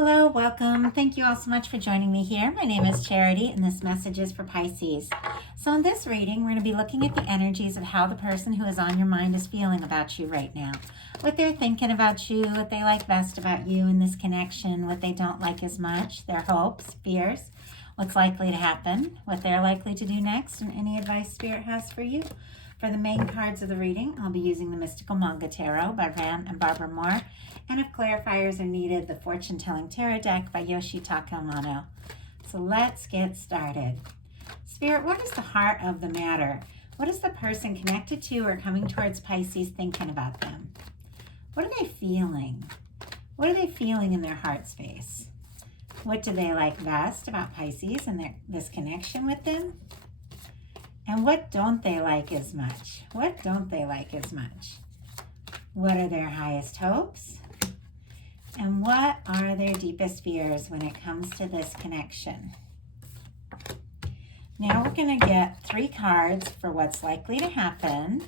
Hello, welcome. Thank you all so much for joining me here. My name is Charity, and this message is for Pisces. So in this reading, we're going to be looking at the energies of how the person who is on your mind is feeling about you right now. What they're thinking about you, what they like best about you in this connection, what they don't like as much, their hopes, fears, what's likely to happen, what they're likely to do next, and any advice Spirit has for you. For the main cards of the reading, I'll be using the Mystical Manga Tarot by Ran and Barbara Moore. And if clarifiers are needed, the Fortune Telling Tarot deck by Yoshitaka Amano. So let's get started. Spirit, what is the heart of the matter? What is the person connected to or coming towards Pisces thinking about them? What are they feeling? What are they feeling in their heart space? What do they like best about Pisces and this connection with them? And what don't they like as much? What don't they like as much? What are their highest hopes? And what are their deepest fears when it comes to this connection? Now we're going to get 3 cards for what's likely to happen,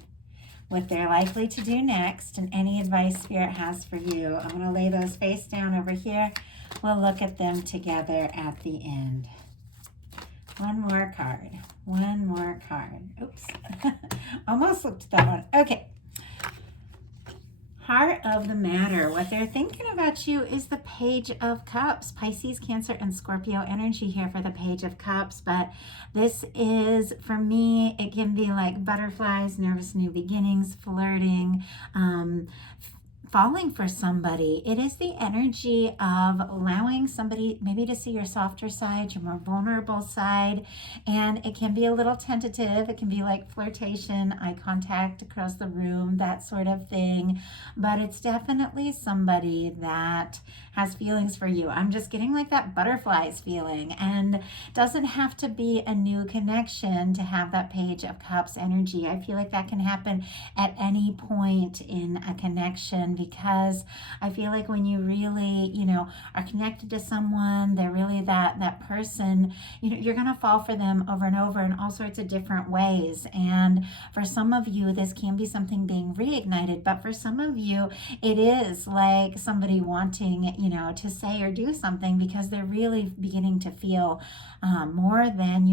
what they're likely to do next, and any advice Spirit has for you. I'm going to lay those face down over here. We'll look at them together at the end. One more card. One more card. Oops. Almost looked at that one. Okay. Heart of the matter. What they're thinking about you is the Page of Cups. Pisces, Cancer, and Scorpio energy here for the Page of Cups. But this is, for me, it can be like butterflies, nervous new beginnings, flirting, falling for somebody. It is the energy of allowing somebody maybe to see your softer side, your more vulnerable side, and it can be a little tentative. It can be like flirtation, eye contact across the room, that sort of thing, but it's definitely somebody that has feelings for you. I'm just getting like that butterflies feeling, and doesn't have to be a new connection to have that Page of Cups energy. I feel like that can happen at any point in a connection, because I feel like when you really, are connected to someone, they're really that person, you're going to fall for them over and over in all sorts of different ways. And for some of you, this can be something being reignited, but for some of you, it is like somebody wanting, to say or do something because they're really beginning to feel more than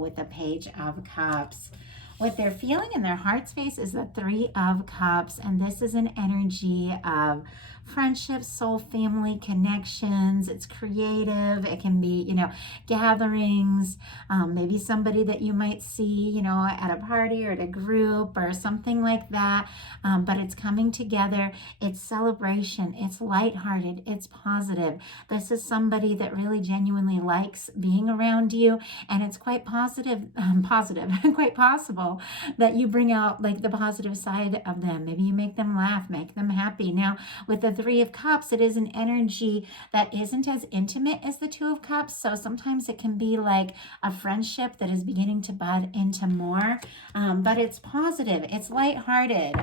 with the Page of Cups. What they're feeling in their heart space is the 3 of Cups, and this is an energy of friendships, soul family connections. It's creative. It can be, gatherings, maybe somebody that you might see, at a party or at a group or something like that. But it's coming together. It's celebration. It's lighthearted. It's positive. This is somebody that really genuinely likes being around you, and it's quite positive, quite possible that you bring out like the positive side of them. Maybe you make them laugh, make them happy. Now, with the 3 of Cups, it is an energy that isn't as intimate as the 2 of Cups. So sometimes it can be like a friendship that is beginning to bud into more, but it's positive. It's lighthearted.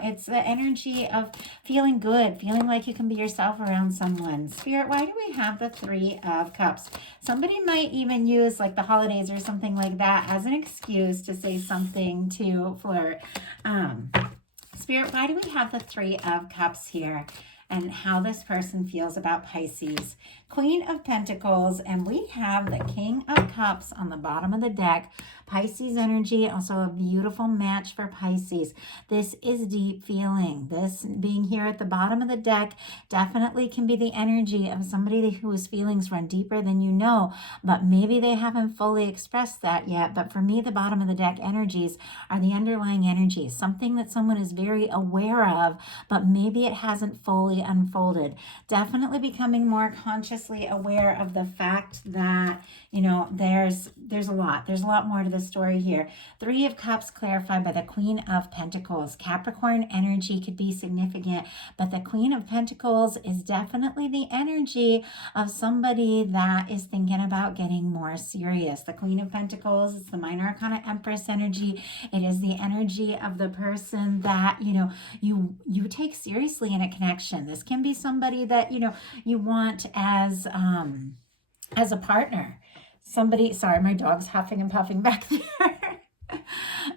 It's the energy of feeling good, feeling like you can be yourself around someone. Spirit, why do we have the 3 of Cups? Somebody might even use like the holidays or something like that as an excuse to say something to flirt. Spirit, why do we have the 3 of Cups here? And how this person feels about Pisces. Queen of Pentacles, and we have the King of Cups on the bottom of the deck. Pisces energy, also a beautiful match for Pisces. This is deep feeling. This being here at the bottom of the deck definitely can be the energy of somebody whose feelings run deeper than you know, but maybe they haven't fully expressed that yet. But for me, the bottom of the deck energies are the underlying energies, something that someone is very aware of, but maybe it hasn't fully unfolded. Definitely becoming more consciously aware of the fact that, there's a lot more to the story here. 3 of Cups clarified by the Queen of Pentacles. Capricorn energy could be significant, but the Queen of Pentacles is definitely the energy of somebody that is thinking about getting more serious. The Queen of Pentacles is the Minor Arcana Empress energy. It is the energy of the person that, you take seriously in a connection. This can be somebody that, you want as a partner. Somebody, sorry, my dog's huffing and puffing back there.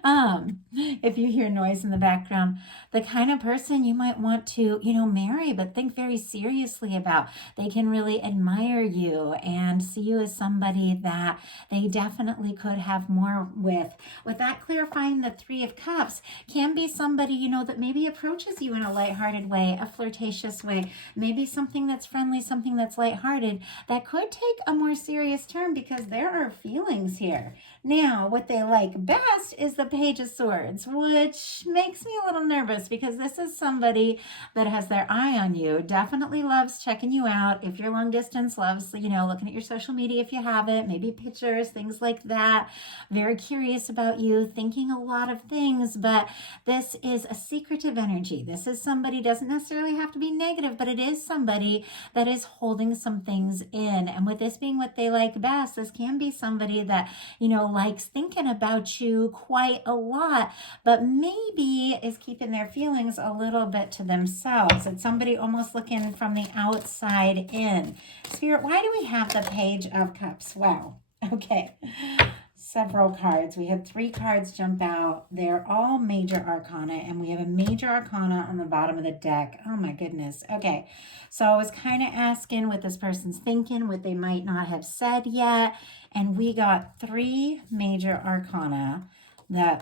If you hear noise in the background, the kind of person you might want to, marry, but think very seriously about. They can really admire you and see you as somebody that they definitely could have more with. With that clarifying, the Three of Cups can be somebody, that maybe approaches you in a lighthearted way, a flirtatious way, maybe something that's friendly, something that's lighthearted, that could take a more serious turn because there are feelings here. Now, what they like best is the Page of Swords, which makes me a little nervous because this is somebody that has their eye on you, definitely loves checking you out. If you're long distance, loves, looking at your social media if you have it, maybe pictures, things like that. Very curious about you, thinking a lot of things, but this is a secretive energy. This is somebody, doesn't necessarily have to be negative, but it is somebody that is holding some things in. And with this being what they like best, this can be somebody that, likes thinking about you quite a lot, but maybe is keeping their feelings a little bit to themselves. It's somebody almost looking from the outside in. Spirit, why do we have the Page of Cups? Wow. Okay. Several cards. We had 3 cards jump out. They're all major arcana, and we have a major arcana on the bottom of the deck. Oh my goodness. Okay. So I was kind of asking what this person's thinking, what they might not have said yet. And we got 3 major arcana: the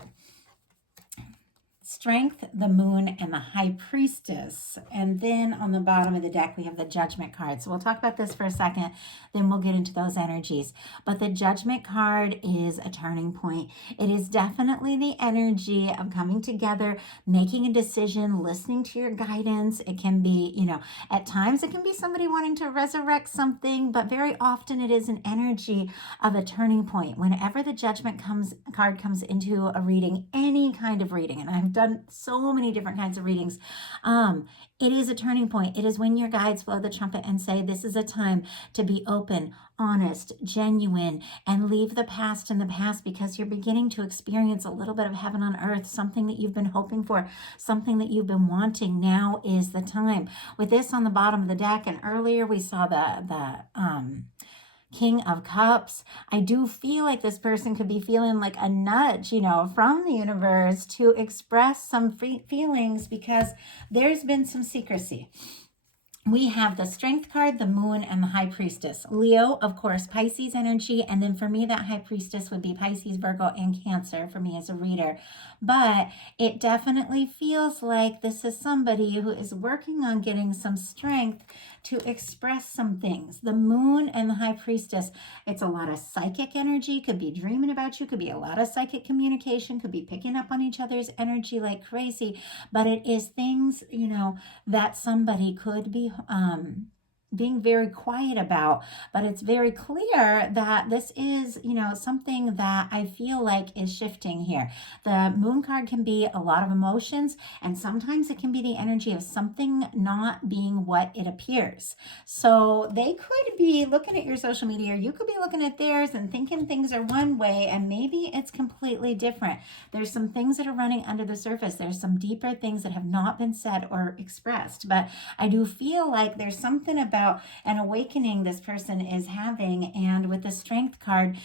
Strength, the Moon, and the High Priestess. And then on the bottom of the deck, we have the Judgment card. So we'll talk about this for a second, then we'll get into those energies. But the Judgment card is a turning point. It is definitely the energy of coming together, making a decision, listening to your guidance. It can be, at times it can be somebody wanting to resurrect something, but very often it is an energy of a turning point. Whenever the Judgment card comes into a reading, any kind of reading, and I've done so many different kinds of readings, it is a turning point. It is when your guides blow the trumpet and say, this is a time to be open, honest, genuine, and leave the past in the past, because you're beginning to experience a little bit of heaven on earth, something that you've been hoping for, something that you've been wanting. Now is the time. With this on the bottom of the deck, and earlier we saw the King of Cups, I do feel like this person could be feeling like a nudge, from the universe to express some feelings, because there's been some secrecy. We have the Strength card, the Moon, and the High Priestess. Leo, of course, Pisces energy. And then for me, that High Priestess would be Pisces, Virgo, and Cancer for me as a reader. But it definitely feels like this is somebody who is working on getting some strength to express some things. The Moon and the High Priestess, it's a lot of psychic energy, could be dreaming about you, could be a lot of psychic communication, could be picking up on each other's energy like crazy. But it is things, that somebody could be being very quiet about, but it's very clear that this is, something that I feel like is shifting here. The Moon card can be a lot of emotions, and sometimes it can be the energy of something not being what it appears. So they could be looking at your social media, or you could be looking at theirs and thinking things are one way, and maybe it's completely different. There's some things that are running under the surface. There's some deeper things that have not been said or expressed, but I do feel like there's something about an awakening this person is having. And with the Strength card,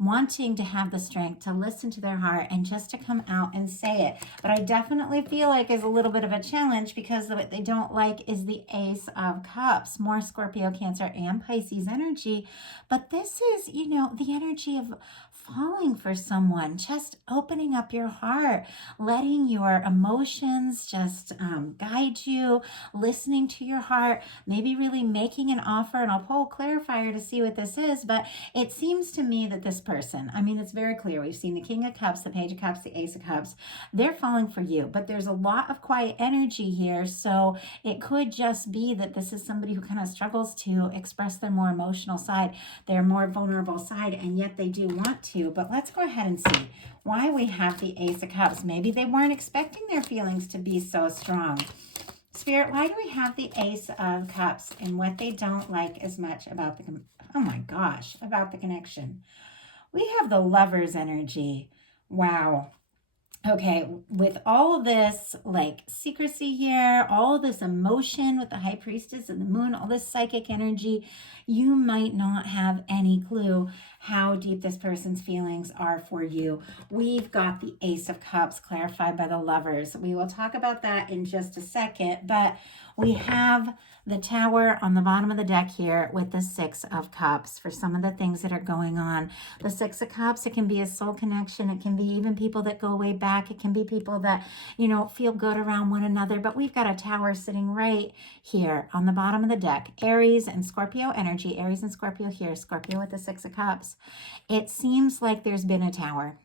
wanting to have the strength to listen to their heart and just to come out and say it. But I definitely feel like is a little bit of a challenge, because what they don't like is the Ace of Cups, more Scorpio, Cancer, and Pisces energy. But this is, the energy of falling for someone, just opening up your heart, letting your emotions just guide you, listening to your heart, maybe really making an offer. And I'll pull a clarifier to see what this is, but it seems to me that this person, it's very clear. We've seen the King of Cups, the Page of Cups, the Ace of Cups. They're falling for you, but there's a lot of quiet energy here. So it could just be that this is somebody who kind of struggles to express their more emotional side, their more vulnerable side, and yet they do want to. But let's go ahead and see why we have the Ace of Cups. Maybe they weren't expecting their feelings to be so strong. Spirit, why do we have the Ace of Cups and what they don't like as much about about the connection? We have the Lover's energy. Wow. Okay, with all of this like secrecy here, all of this emotion with the high priestess and the moon, all this psychic energy, you might not have any clue how deep this person's feelings are for you. We've got the Ace of Cups clarified by the Lovers. We will talk about that in just a second, but we have the Tower on the bottom of the deck here with the Six of Cups for some of the things that are going on. The Six of Cups, it can be a soul connection. It can be even people that go way back. It can be people that, feel good around one another. But we've got a Tower sitting right here on the bottom of the deck. Aries and Scorpio energy. Aries and Scorpio here. Scorpio with the Six of Cups. It seems like there's been a Tower.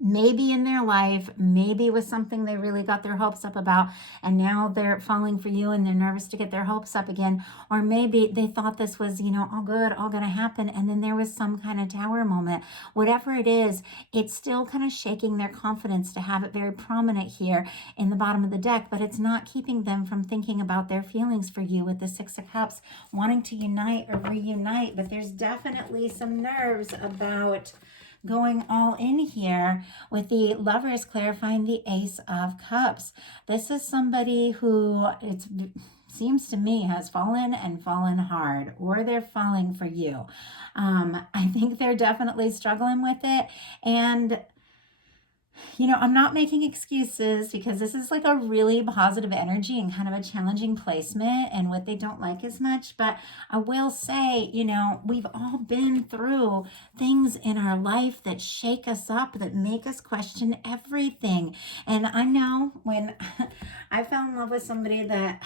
Maybe in their life, maybe with something they really got their hopes up about, and now they're falling for you and they're nervous to get their hopes up again. Or maybe they thought this was, all good, all going to happen, and then there was some kind of Tower moment. Whatever it is, it's still kind of shaking their confidence to have it very prominent here in the bottom of the deck, but it's not keeping them from thinking about their feelings for you with the Six of Cups, wanting to unite or reunite. But there's definitely some nerves about going all in here with the Lovers clarifying the Ace of Cups. This is somebody who it seems to me has fallen and fallen hard, or they're falling for you. I think they're definitely struggling with it. And I'm not making excuses because this is like a really positive energy and kind of a challenging placement and what they don't like as much. But I will say, we've all been through things in our life that shake us up, that make us question everything. And I know when I fell in love with somebody that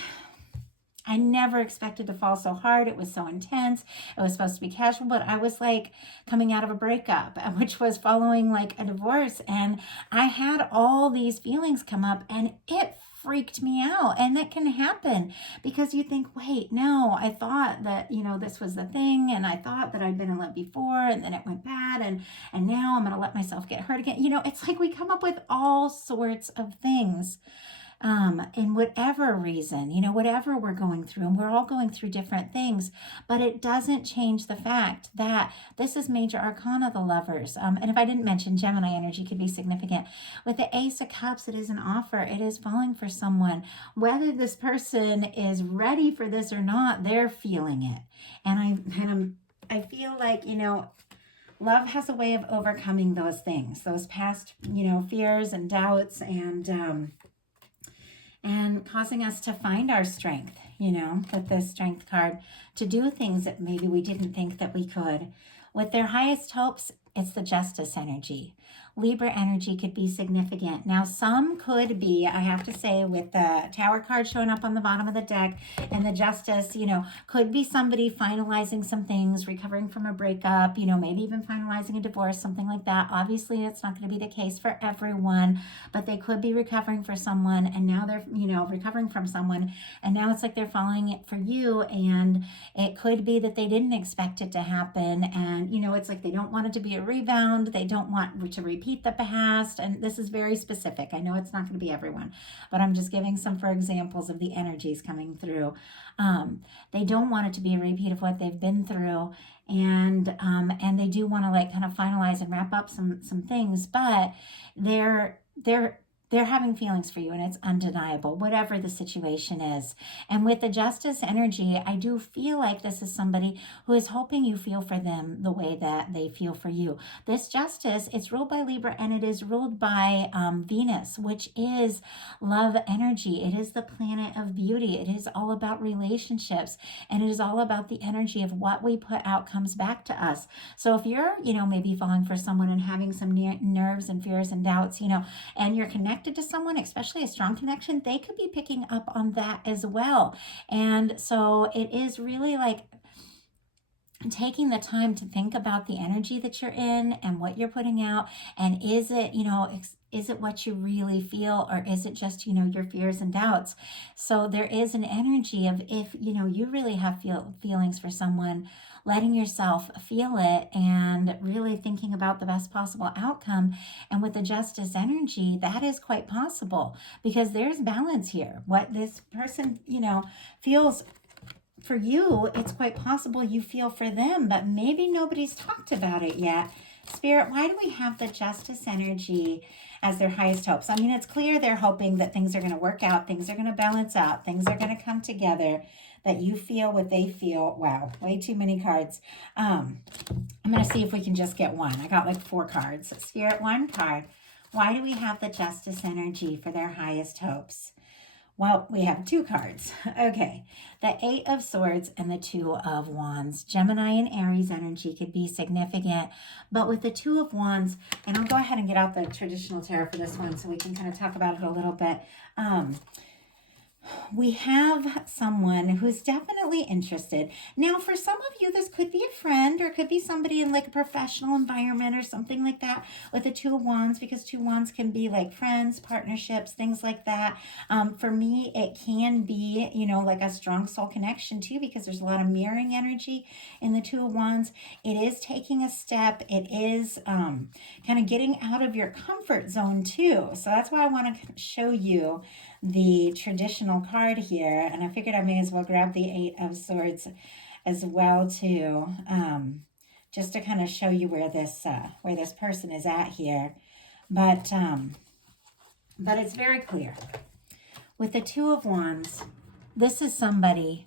I never expected to fall so hard. It was so intense. It was supposed to be casual, but I was like coming out of a breakup, which was following like a divorce. And I had all these feelings come up and it freaked me out. And that can happen because you think, wait, no, I thought that, this was the thing. And I thought that I'd been in love before and then it went bad. And now I'm going to let myself get hurt again. It's like we come up with all sorts of things. In whatever reason, whatever we're going through, and we're all going through different things, but it doesn't change the fact that this is major arcana, the Lovers. And if I didn't mention, Gemini energy could be significant. With the Ace of Cups, it is an offer. It is falling for someone. Whether this person is ready for this or not, they're feeling it. And I feel like, love has a way of overcoming those things, those past, fears and doubts and causing us to find our strength, with this Strength card, to do things that maybe we didn't think that we could. With their highest hopes, it's the Justice energy. Libra energy could be significant. Now, some could be, I have to say, with the Tower card showing up on the bottom of the deck and the Justice, could be somebody finalizing some things, recovering from a breakup, maybe even finalizing a divorce, something like that. Obviously, it's not going to be the case for everyone, but they could be recovering for someone, and now they're, recovering from someone, and now it's like they're falling for you, and it could be that they didn't expect it to happen, and, it's like they don't want it to be a rebound, they don't want to repeat the past. And this is very specific. I know it's not going to be everyone, but I'm just giving some for examples of the energies coming through. They don't want it to be a repeat of what they've been through, and they do want to like kind of finalize and wrap up some things, but they're having feelings for you, and it's undeniable, whatever the situation is. And with the Justice energy, I do feel like this is somebody who is hoping you feel for them the way that they feel for you. This Justice, it's ruled by Libra, and it is ruled by Venus, which is love energy. It is the planet of beauty. It is all about relationships, and it is all about the energy of what we put out comes back to us. So if you're, maybe falling for someone and having some nerves and fears and doubts, and you're connected to someone, especially a strong connection, they could be picking up on that as well. And so it is really like taking the time to think about the energy that you're in and what you're putting out, and is it, is it what you really feel, or is it just, your fears and doubts? So there is an energy of, if, you really have feelings for someone, letting yourself feel it and really thinking about the best possible outcome. And with the Justice energy, that is quite possible because there's balance here. What this person, feels for you, it's quite possible you feel for them, but maybe nobody's talked about it yet. Spirit, why do we have the Justice energy as their highest hopes? I mean, it's clear they're hoping that things are going to work out, things are going to balance out, things are going to come together, that you feel what they feel. Wow, way too many cards. I'm going to see if we can just get one. I got like 4 cards. Spirit, one card. Why do we have the Justice energy for their highest hopes? Well, we have 2 cards. Okay. The 8 of Swords and the 2 of Wands. Gemini and Aries energy could be significant. But with the 2 of Wands, and I'll go ahead and get out the traditional tarot for this one so we can kind of talk about it a little bit. We have someone who's definitely interested. Now, for some of you, this could be a friend or it could be somebody in like a professional environment or something like that with the 2 of Wands, because 2 Wands can be like friends, partnerships, things like that. For me, it can be, you know, like a strong soul connection too, because there's a lot of mirroring energy in the 2 of Wands. It is taking a step. It is kind of getting out of your comfort zone too. So that's why I want to show you the traditional card here, and I figured I may as well grab the 8 of Swords as well too, just to kind of show you where this person is at here. But it's very clear with the 2 of Wands. This is somebody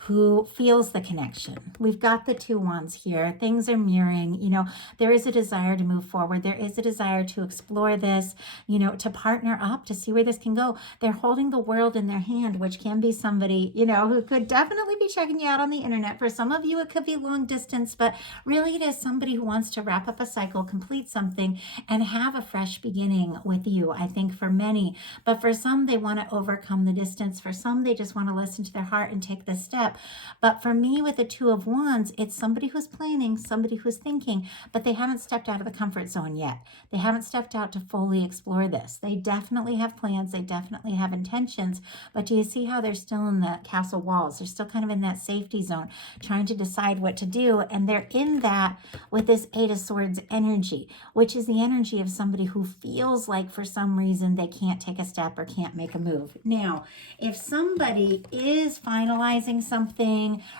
who feels the connection. We've got the 2 Wands here. Things are mirroring. You know, there is a desire to move forward. There is a desire to explore this, you know, to partner up, to see where this can go. They're holding the world in their hand, which can be somebody, you know, who could definitely be checking you out on the internet. For some of you, it could be long distance, but really it is somebody who wants to wrap up a cycle, complete something, and have a fresh beginning with you, I think, for many. But for some, they want to overcome the distance. For some, they just want to listen to their heart and take this step. But for me, with the 2 of Wands, it's somebody who's planning, somebody who's thinking, but they haven't stepped out of the comfort zone yet. They haven't stepped out to fully explore this. They definitely have plans. They definitely have intentions. But do you see how they're still in the castle walls? They're still kind of in that safety zone, trying to decide what to do. And they're in that with this 8 of Swords energy, which is the energy of somebody who feels like for some reason they can't take a step or can't make a move. Now, if somebody is finalizing something,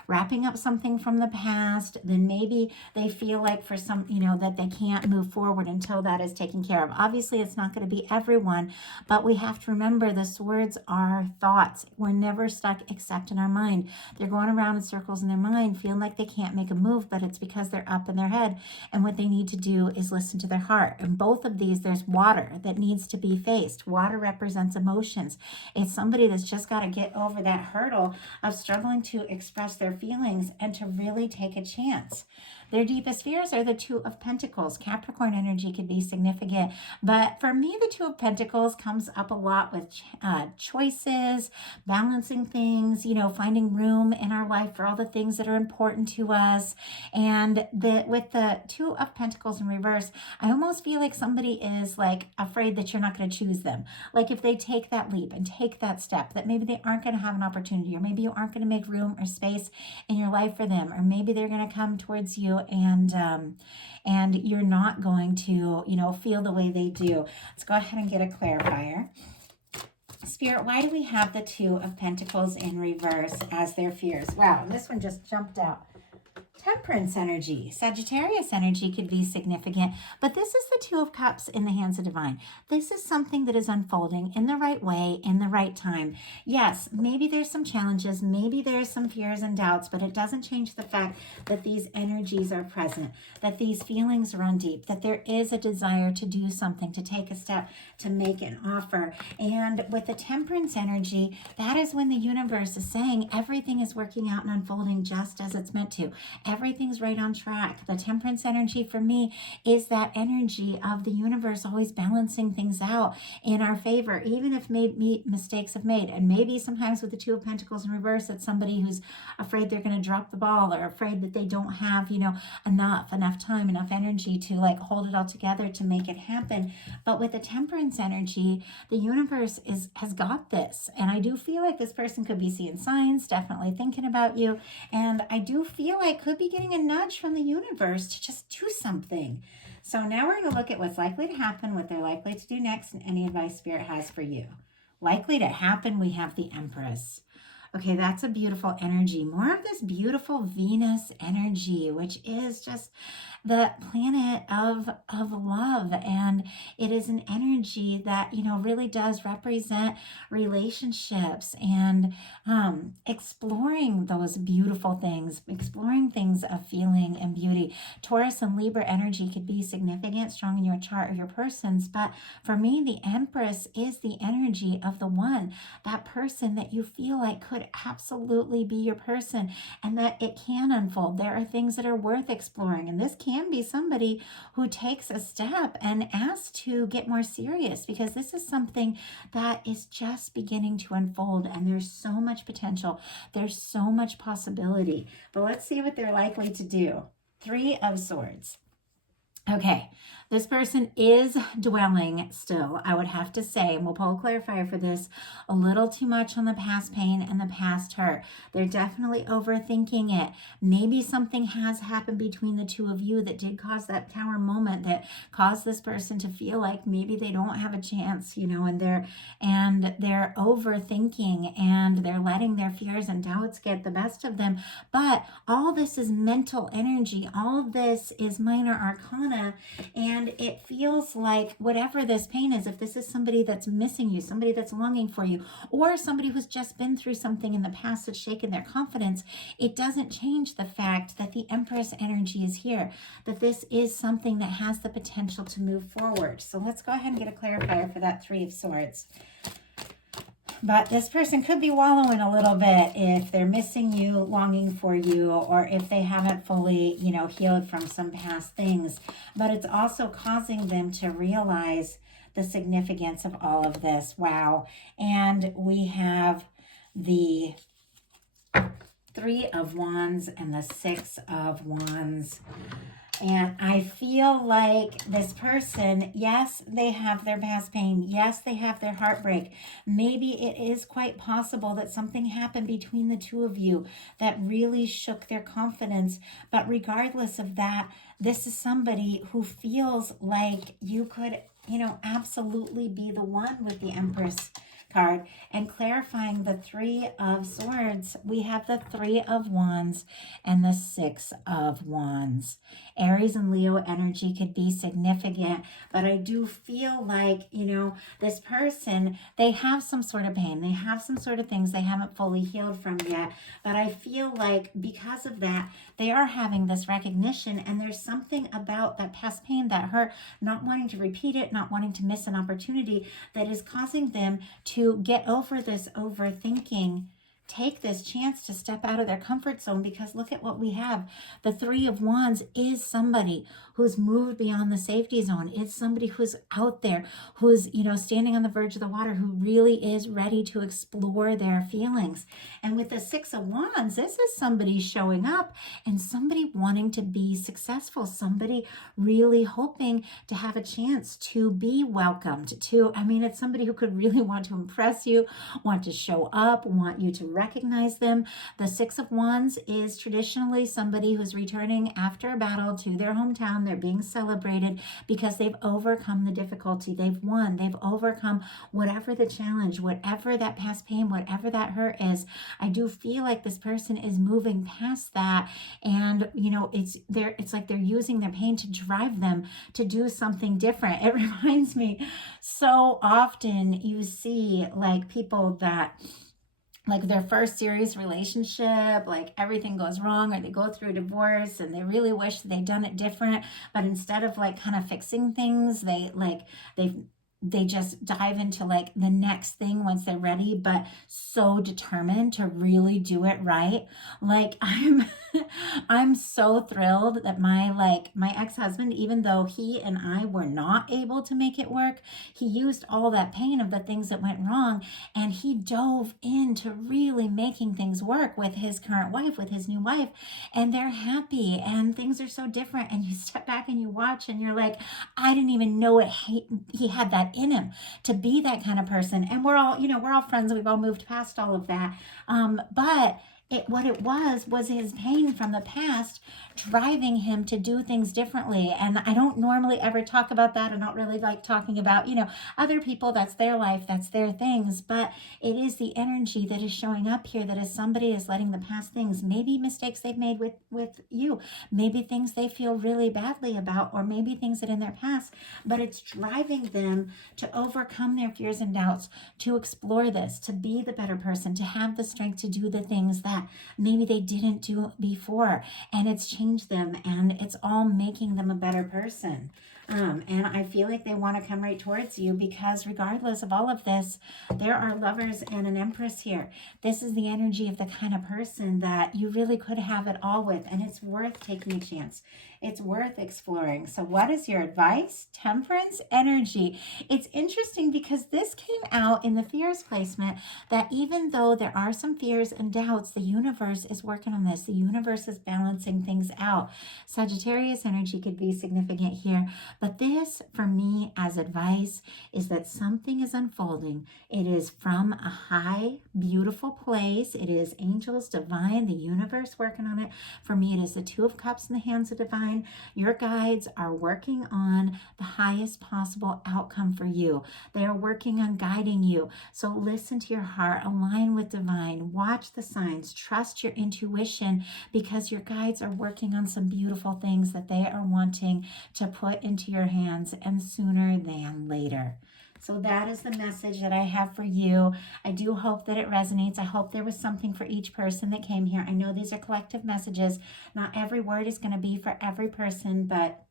wrapping up something from the past, then maybe they feel like for some, you know, that they can't move forward until that is taken care of. Obviously, it's not going to be everyone, but we have to remember the swords are thoughts. We're never stuck except in our mind. They're going around in circles in their mind, feeling like they can't make a move, but it's because they're up in their head. And what they need to do is listen to their heart. And both of these, there's water that needs to be faced. Water represents emotions. It's somebody that's just got to get over that hurdle of struggling to express their feelings and to really take a chance. Their deepest fears are the 2 of Pentacles. Capricorn energy could be significant, but for me, the 2 of Pentacles comes up a lot with choices, balancing things, you know, finding room in our life for all the things that are important to us. And with the 2 of Pentacles in reverse, I almost feel like somebody is like afraid that you're not going to choose them. Like if they take that leap and take that step, that maybe they aren't going to have an opportunity, or maybe you aren't going to make room or space in your life for them, or maybe they're going to come towards you and you're not going to, you know, feel the way they do. Let's go ahead and get a clarifier. Spirit, why do we have the 2 of Pentacles in reverse as their fears? Wow, and this one just jumped out. Temperance energy, Sagittarius energy could be significant, but this is the 2 of Cups in the hands of divine. This is something that is unfolding in the right way, in the right time. Yes, maybe there's some challenges, maybe there's some fears and doubts, but it doesn't change the fact that these energies are present, that these feelings run deep, that there is a desire to do something, to take a step, to make an offer. And with the Temperance energy, that is when the universe is saying everything is working out and unfolding just as it's meant to. Everything's right on track. The Temperance energy for me is that energy of the universe always balancing things out in our favor, even if maybe mistakes have made. And maybe sometimes with the 2 of Pentacles in reverse, it's somebody who's afraid they're going to drop the ball, or afraid that they don't have, you know, enough time, enough energy to like hold it all together to make it happen. But with the Temperance energy, the universe has got this. And I do feel like this person could be seeing signs, definitely thinking about you. And I do feel like could be getting a nudge from the universe to just do something. So now we're going to look at what's likely to happen, what they're likely to do next, and any advice Spirit has for you. Likely to happen, we have the Empress. Okay, that's a beautiful energy. More of this beautiful Venus energy, which is just the planet of love. And it is an energy that, really does represent relationships and exploring those beautiful things, exploring things of feeling and beauty. Taurus and Libra energy could be significant, strong in your chart or your person's. But for me, the Empress is the energy of the one, that person that you feel like could absolutely be your person and that it can unfold. There are things that are worth exploring. And this can be somebody who takes a step and asks to get more serious, because this is something that is just beginning to unfold and there's so much potential. There's so much possibility. But let's see what they're likely to do. Three of Swords. Okay, this person is dwelling still, I would have to say, and we'll pull a clarifier for this, a little too much on the past pain and the past hurt. They're definitely overthinking it. Maybe something has happened between the two of you that did cause that tower moment, that caused this person to feel like maybe they don't have a chance, and they're overthinking and they're letting their fears and doubts get the best of them. But all this is mental energy. All this is minor arcana. And it feels like whatever this pain is, if this is somebody that's missing you, somebody that's longing for you, or somebody who's just been through something in the past that's shaken their confidence, it doesn't change the fact that the Empress energy is here, that this is something that has the potential to move forward. So let's go ahead and get a clarifier for that Three of Swords. But this person could be wallowing a little bit if they're missing you, longing for you, or if they haven't fully, healed from some past things. But it's also causing them to realize the significance of all of this. Wow. And we have the Three of Wands and the Six of Wands. And I feel like this person, yes, they have their past pain. Yes, they have their heartbreak. Maybe it is quite possible that something happened between the two of you that really shook their confidence. But regardless of that, this is somebody who feels like you could, absolutely be the one with the Empress card. And clarifying the Three of Swords, we have the Three of Wands and the Six of Wands. Aries and Leo energy could be significant, but I do feel like, this person, they have some sort of pain. They have some sort of things they haven't fully healed from yet. But I feel like because of that, they are having this recognition, and there's something about that past pain, that hurt, not wanting to repeat it, not wanting to miss an opportunity, that is causing them to get over this overthinking, take this chance to step out of their comfort zone. Because look at what we have. The Three of Wands is somebody who's moved beyond the safety zone. It's somebody who's out there, who's, standing on the verge of the water, who really is ready to explore their feelings. And with the Six of Wands, this is somebody showing up and somebody wanting to be successful, somebody really hoping to have a chance to be welcomed, it's somebody who could really want to impress you, want to show up, want you to recognize them. The Six of Wands is traditionally somebody who's returning after a battle to their hometown. They're being celebrated because they've overcome the difficulty. They've won. They've overcome whatever the challenge, whatever that past pain, whatever that hurt is. I do feel like this person is moving past that, and it's like they're using their pain to drive them to do something different. It reminds me, so often you see like people that, like their first serious relationship, like everything goes wrong, or they go through a divorce and they really wish they'd done it different. But instead of like kind of fixing things, they just dive into like the next thing once they're ready, but so determined to really do it right. Like I'm so thrilled that my ex-husband, even though he and I were not able to make it work, he used all that pain of the things that went wrong, and he dove into really making things work with his current wife, with his new wife, and they're happy and things are so different. And you step back and you watch and you're like, I didn't even know it. He had that in him to be that kind of person. And we're all friends. We've all moved past all of that. But What it was his pain from the past driving him to do things differently. And I don't normally ever talk about that. I don't really like talking about, other people. That's their life, that's their things. But it is the energy that is showing up here, that is somebody is letting the past things, maybe mistakes they've made with you, maybe things they feel really badly about, or maybe things that in their past, but it's driving them to overcome their fears and doubts, to explore this, to be the better person, to have the strength to do the things that maybe they didn't do before, and it's changed them, and it's all making them a better person. And I feel like they want to come right towards you, because regardless of all of this, there are lovers and an empress here. This is the energy of the kind of person that you really could have it all with, and it's worth taking a chance. It's worth exploring. So what is your advice? Temperance energy. It's interesting because this came out in the fears placement, that even though there are some fears and doubts, the universe is working on this. The universe is balancing things out. Sagittarius energy could be significant here. But this, for me, as advice, is that something is unfolding. It is from a high, beautiful place. It is angels, divine, the universe working on it. For me, it is the Two of Cups in the hands of divine. Your guides are working on the highest possible outcome for you. They are working on guiding you. So listen to your heart, align with divine, watch the signs, trust your intuition, because your guides are working on some beautiful things that they are wanting to put into your hands, and sooner than later. So that is the message that I have for you. I do hope that it resonates. I hope there was something for each person that came here. I know these are collective messages. Not every word is going to be for every person, but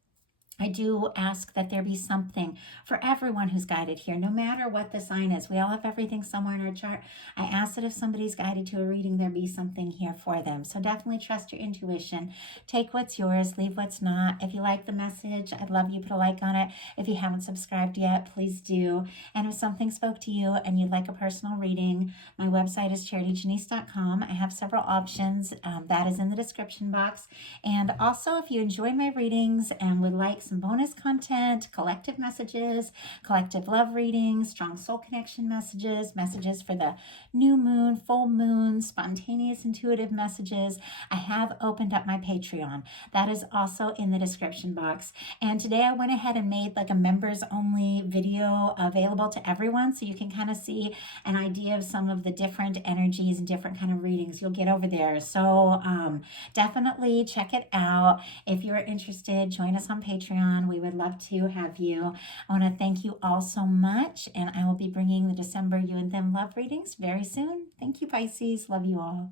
I do ask that there be something for everyone who's guided here, no matter what the sign is. We all have everything somewhere in our chart. I ask that if somebody's guided to a reading, there be something here for them. So definitely trust your intuition. Take what's yours, leave what's not. If you like the message, I'd love you to put a like on it. If you haven't subscribed yet, please do. And if something spoke to you and you'd like a personal reading, my website is charityjanice.com. I have several options. That is in the description box. And also, if you enjoy my readings and would like some bonus content, collective messages, collective love readings, strong soul connection messages, messages for the new moon, full moon, spontaneous intuitive messages, I have opened up my Patreon. That is also in the description box. And today I went ahead and made like a members only video available to everyone, so you can kind of see an idea of some of the different energies and different kind of readings you'll get over there. So definitely check it out. If you're interested, join us on Patreon. We would love to have you. I want to thank you all so much, and I will be bringing the December You and Them love readings very soon. Thank you, Pisces. Love you all.